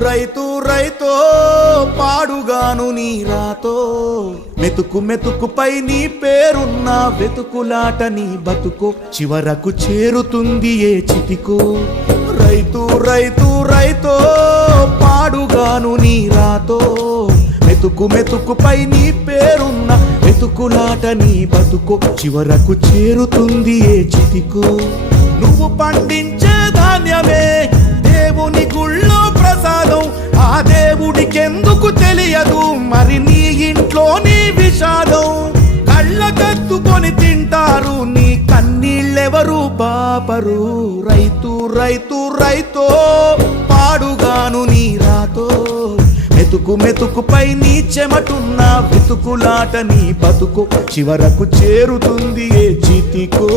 రైతు రైతో పాడుగాను నీ రాతో మెతుకు మెతుకుపై నీ పేరున్న వెతుకులాట నీ బతుకో చివరకు చేరుతుంది ఏ చితికో రైతు రైతు రైతో పాడుగాను నీ రాతో మెతుకు మెతుకుపై నీ పేరున్న వెతుకులాట నీ బతుకో చివరకు చేరుతుంది ఏ చితికో నువ్వు పండించే ధాన్యమే దేవుని గుళ్ళో ప్రసాదం ఆ దేవుడికెందుకు తెలియదు మరి నీ ఇంట్లో నీ విషాదం కళ్ళకత్తుకొని తింటారు నీ కన్నీళ్ళెవరు పాపరు రైతు రైతు రైతో పాడుగాను నీ రాతో మెతుకు మెతుకుపై నీ చెమటున్న వెతుకులాట నీ బతుకు చివరకు చేరుతుంది ఏ చితికో